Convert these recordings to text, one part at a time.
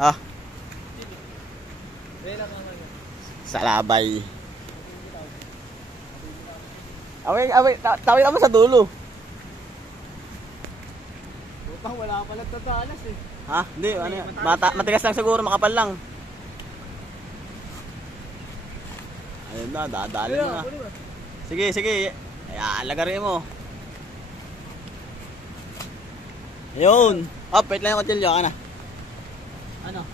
Ah. Salabay. Away, tawid naman sa dulo. Butang wala pa nagtatalas eh. Ha? Hindi, ano yan? Matigas lang siguro, makapal lang. Ayun na, dadali mo na. Sige. Ayan, lagarin mo. Ayun. Oh, wait lang yung kutsilyo ka na. Ano?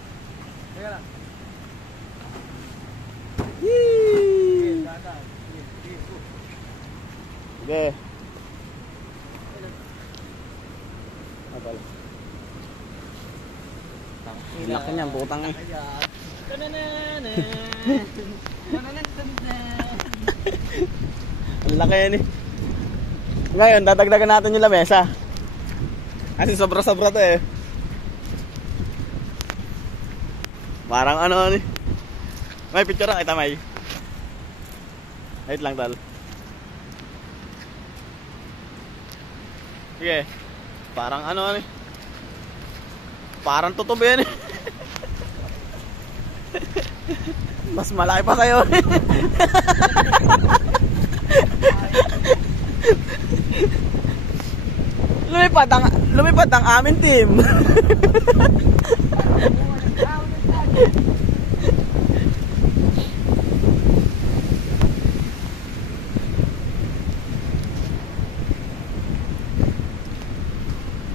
Teka lang. Yee! Sige. Ang laki niyan, butang eh. Ang laki yan eh. Ngayon, dadagdagan natin yung lamesa. Kasi sobra-sobra to eh. Parang ano eh. May picture lang kita, May. Wait lang, tal. Sige. Parang ano eh. Parang tutubo yan eh. Mas malaki pa kayo. Lumipad ang aming team.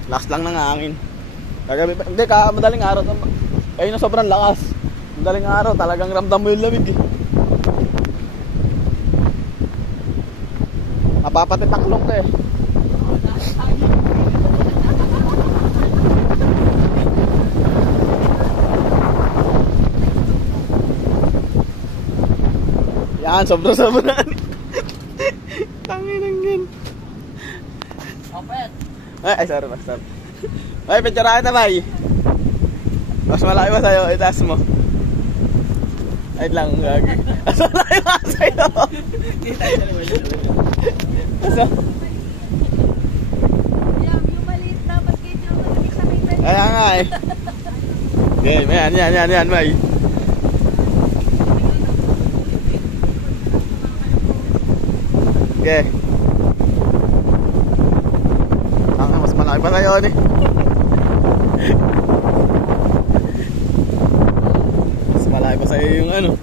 Last lang ng hangin. Kagabi pa, hindi ka madaling araw. Ayun na sobrang lakas. Madaling araw talagang ramdam mo yung lamig eh. Napapatitaklong ka eh. Yan, sobra-sobra. Tangin yan. Opet. Ay, sorry. Ay, picture ka na, May. Mas malaki ba sa'yo? Itaas mo. Ay lang, gagi. Mas malaki ba sa'yo? Hindi tayo dalawa. Asa? Yung maliit dapat kayo yung makikita. Ayan nga eh. Okay, yan, May. Okay. Mas malaki pa sa'yo eh. Mas malaki pa sa'yo yung ano.